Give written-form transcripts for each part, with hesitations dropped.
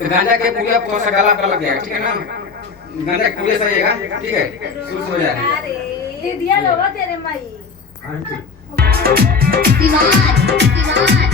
तो गांजा के पुड़िया थोड़ा सा गला पर लग जाएगा, ठीक है ना? गांजा के पुड़िया सहिएगा, ठीक है? शुरू हो जाएगा। दे दिया लोगा तेरे माई। दीवार दीवार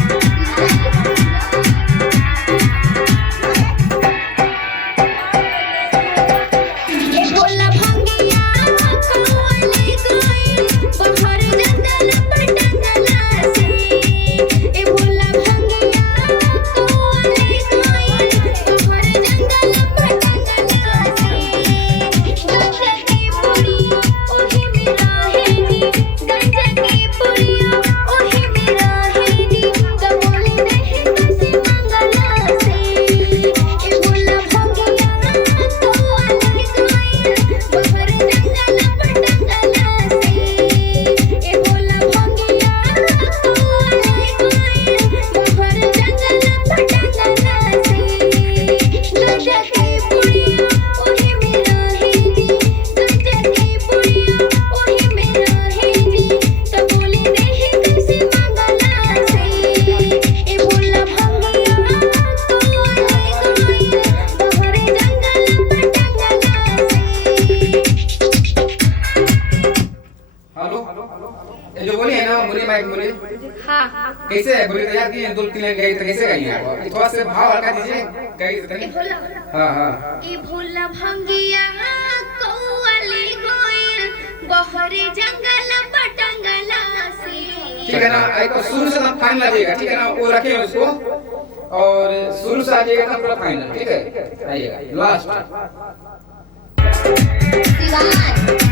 जो बोली है ना मुरी माइक मुरी, हाँ कैसे है बोली तैयार की 2-3 लाइन गई तो कैसे गाई है आप? थोड़ा से भाव हल्का दीजिए, कहीं हाँ हाँ ए भोला भंगिया कौवाले गोइल बहरे जंगल पटंगला से। ठीक है ना? एक तो शुरू से ना फाइनल आ जाएगा, ठीक है ना? वो रखें उसको और शुरू से आ जाएगा ना पूरा फाइनल, ठीक है? आइएगा लास्ट दीवार